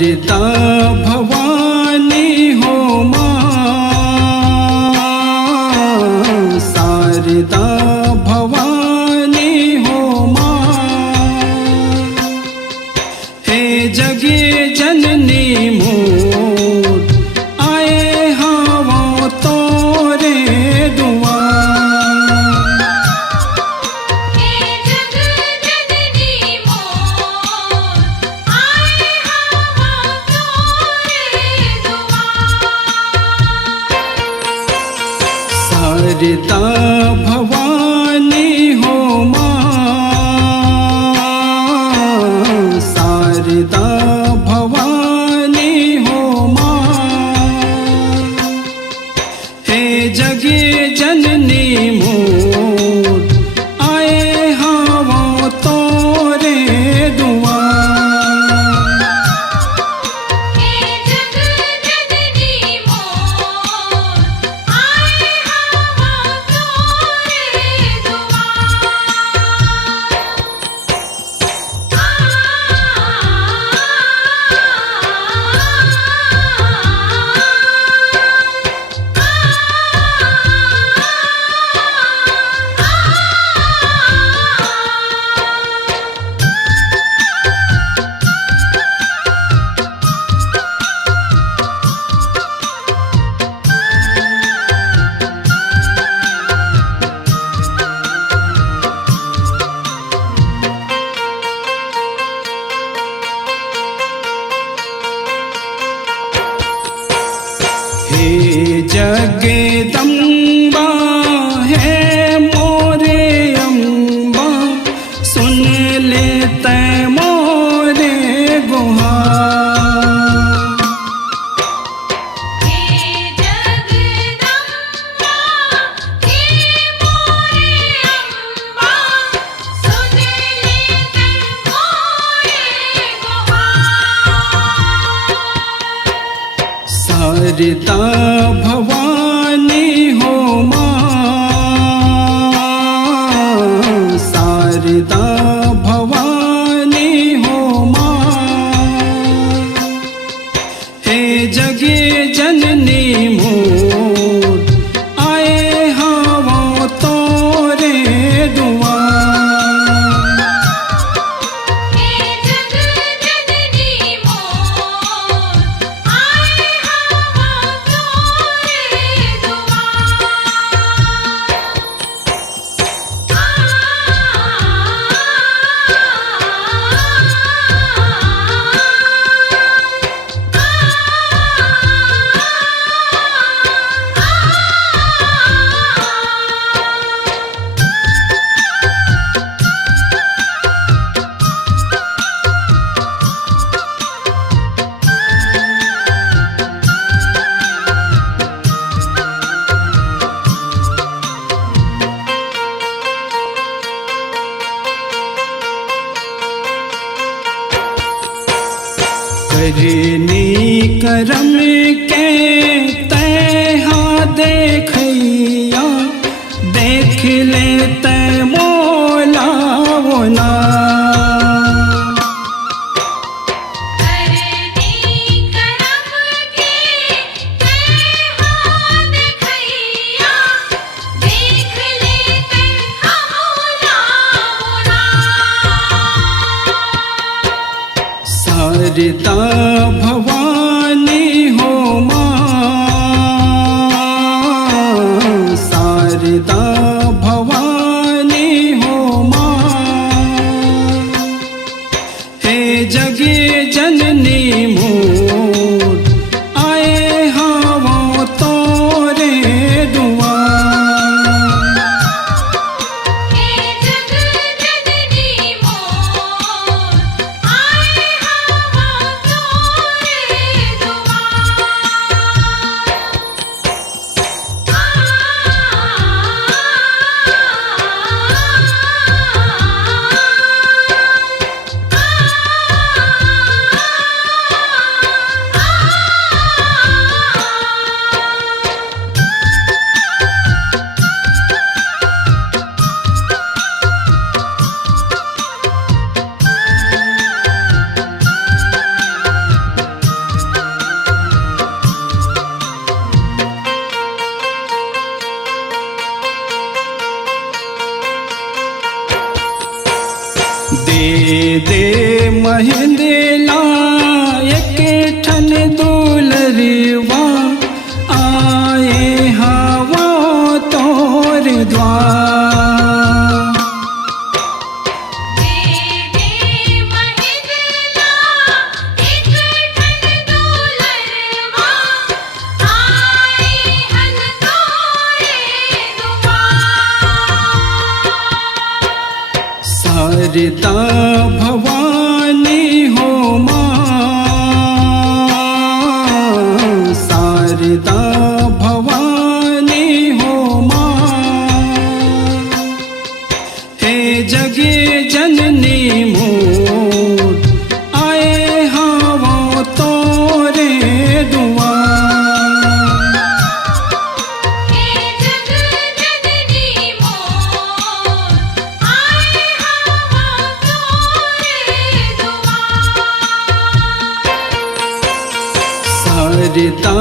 शारदा भवानी हो माँ, शारदा भवानी हो माँ, हे जगे जननी मोर आए हवा तोरे दुआ। शारदा भवानी हो माँ, शारदा भवानी हो माँ, हे जगे जननी मोर आए हवा तोरे दुआ। हे जगदम्बा है मोरे अम्बा, सुन ले तै मोरे गुहार। हे जगदम्बा हे मोरे अम्बा, सुन ले तै मोरे गुहार। शारदा भवानी हो माँ, शारदा भवानी हो माँ, हे जगे जननी मोर आए हवा तोरे दुआ। हे जगदम्बा मोर आए हवा तोरे दुआ। करनी करम के तैहा देखैया, देख ले तै मोला ना। करनी करम के तैहा देखैया, देख ले तै हमला मोरा। शारदा भवानी हो माँ, शारदा भवानी हो माँ, हे जगे जननी मोर आए हवा तोरे दुआ। हे जगदम्बा मोर आए हवा तोरे दे दे महिंद्रा एक ठन दुलरवा आए हवा तोर द्वार दे दे महिंद्रा एक ठन दुलरवा आए हन तोरे दुआर शारदा भवानी हो माँ शारदा भवानी हो माँ हे जगे जननी मोर आए हवा तोरे दुआर हे जग जननी मोर आए हवा तोरे दुआर शारदा